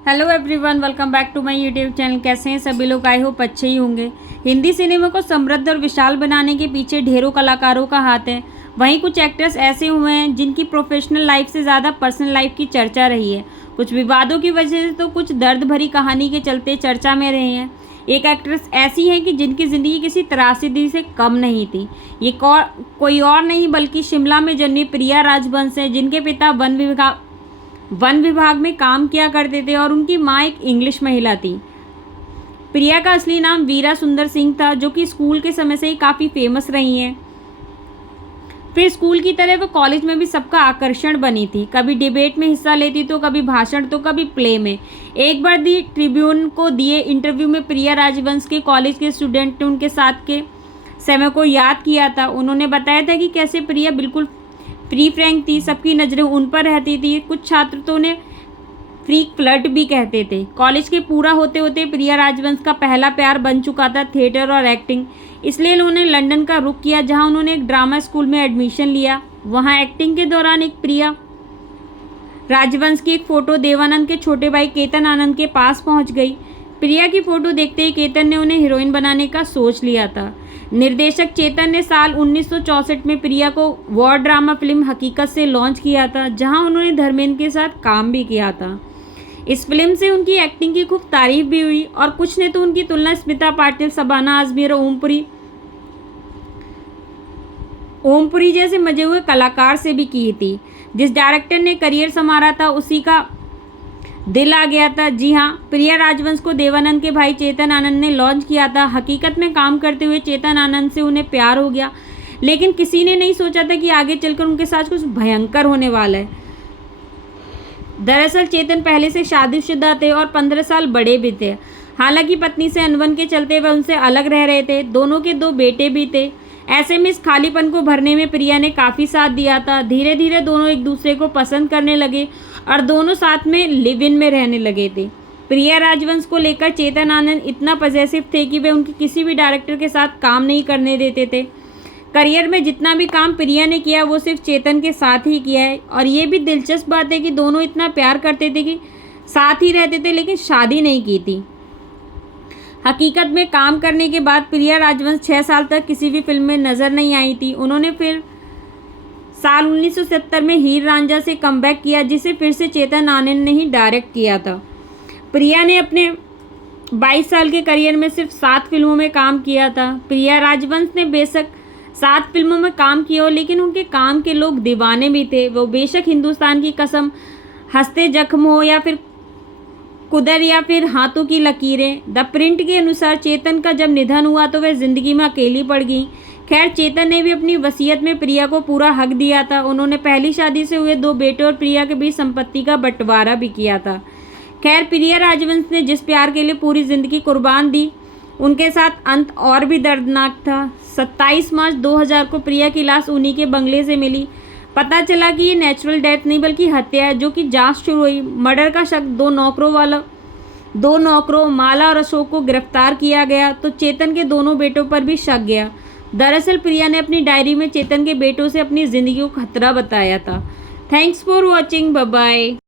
Hello everyone, welcome back to my YouTube channel. कैसे हैं सभी लोग? आई होप अच्छे ही होंगे। हिंदी सिनेमा को समृद्ध और विशाल बनाने के पीछे ढेरों कलाकारों का हाथ है। वहीं कुछ एक्टर्स ऐसे हुए हैं जिनकी प्रोफेशनल लाइफ से ज़्यादा पर्सनल लाइफ की चर्चा रही है। कुछ विवादों की वजह से तो कुछ दर्द भरी कहानी के चलते चर्चा में रहे हैं। एक एक्ट्रेस ऐसी है कि जिनकी ज़िंदगी किसी त्रासदी से कम नहीं थी। ये कोई और नहीं बल्कि शिमला में जन्मी प्रिया राजवंश है, जिनके पिता वन विभाग में काम किया करते थे और उनकी माँ एक इंग्लिश महिला थी। प्रिया का असली नाम वीरा सुंदर सिंह था, जो कि स्कूल के समय से ही काफ़ी फेमस रही हैं। फिर स्कूल की तरह वो कॉलेज में भी सबका आकर्षण बनी थी। कभी डिबेट में हिस्सा लेती तो कभी भाषण तो कभी प्ले में। एक बार दी ट्रिब्यून को दिए इंटरव्यू में प्रिया राजवंश के कॉलेज के स्टूडेंट ने उनके साथ के समय को याद किया था। उन्होंने बताया था कि कैसे प्रिया बिल्कुल फ्री फ्रैंक थी, सबकी नज़रें उन पर रहती थी। कुछ छात्र तो उन्हें फ्री फ्लर्ट भी कहते थे। कॉलेज के पूरा होते होते प्रिया राजवंश का पहला प्यार बन चुका था थिएटर और एक्टिंग। इसलिए उन्होंने लंदन का रुख किया, जहां उन्होंने एक ड्रामा स्कूल में एडमिशन लिया। वहां एक्टिंग के दौरान एक प्रिया राजवंश की एक फ़ोटो देवानंद के छोटे भाई केतन आनंद के पास पहुंच गई। प्रिया की फ़ोटो देखते ही केतन ने उन्हें हीरोइन बनाने का सोच लिया था। निर्देशक चेतन ने साल 1964 में प्रिया को वॉर ड्रामा फिल्म हकीकत से लॉन्च किया था, जहां उन्होंने धर्मेंद्र के साथ काम भी किया था। इस फिल्म से उनकी एक्टिंग की खूब तारीफ भी हुई और कुछ ने तो उनकी तुलना स्मिता पाटिल, शबाना आजमी और ओमपुरी जैसे मजे हुए कलाकार से भी की थी। जिस डायरेक्टर ने करियर संवारा था उसी का दिल आ गया था। जी हाँ, प्रिया राजवंश को देवानंद के भाई चेतन आनंद ने लॉन्च किया था। हकीकत में काम करते हुए चेतन आनंद से उन्हें प्यार हो गया, लेकिन किसी ने नहीं सोचा था कि आगे चलकर उनके साथ कुछ भयंकर होने वाला है। दरअसल चेतन पहले से शादीशुदा थे और 15 साल बड़े भी थे। हालांकि पत्नी से अनबन के चलते वह उनसे अलग रह रहे थे। दोनों के 2 बेटे भी थे। ऐसे में इस खालीपन को भरने में प्रिया ने काफ़ी साथ दिया था। धीरे धीरे दोनों एक दूसरे को पसंद करने लगे और दोनों साथ में लिव इन में रहने लगे थे। प्रिया राजवंश को लेकर चेतन आनंद इतना पॉजिटिव थे कि वे उनके किसी भी डायरेक्टर के साथ काम नहीं करने देते थे। करियर में जितना भी काम प्रिया ने किया वो सिर्फ चेतन के साथ ही किया है। और ये भी दिलचस्प बात है कि दोनों इतना प्यार करते थे कि साथ ही रहते थे, लेकिन शादी नहीं की थी। हकीकत में काम करने के बाद प्रिया राजवंश 6 साल तक किसी भी फिल्म में नज़र नहीं आई थी। उन्होंने फिर साल 1970 में हीर रांझा से कमबैक किया, जिसे फिर से चेतन आनंद ने ही डायरेक्ट किया था। प्रिया ने अपने 22 साल के करियर में सिर्फ 7 फिल्मों में काम किया था। प्रिया राजवंश ने बेशक 7 फिल्मों में काम किया हो, लेकिन उनके काम के लोग दीवाने भी थे। वो बेशक हिंदुस्तान की कसम, हंसते जख्म हो या फिर कुदर या फिर हाथों की लकीरें। द प्रिंट के अनुसार चेतन का जब निधन हुआ तो वह जिंदगी में अकेली पड़ गई। खैर, चेतन ने भी अपनी वसीयत में प्रिया को पूरा हक दिया था। उन्होंने पहली शादी से हुए 2 बेटे और प्रिया के बीच संपत्ति का बंटवारा भी किया था। खैर, प्रिया राजवंश ने जिस प्यार के लिए पूरी जिंदगी कुर्बान दी, उनके साथ अंत और भी दर्दनाक था। 27 मार्च 2000 को प्रिया की लाश उन्हीं के बंगले से मिली। पता चला कि ये नेचुरल डेथ नहीं बल्कि हत्या है, जो कि जांच शुरू हुई। मर्डर का शक 2 नौकरों माला और अशोक को गिरफ्तार किया गया, तो चेतन के दोनों बेटों पर भी शक गया। दरअसल प्रिया ने अपनी डायरी में चेतन के बेटों से अपनी ज़िंदगी को खतरा बताया था। Thanks for watching, bye bye.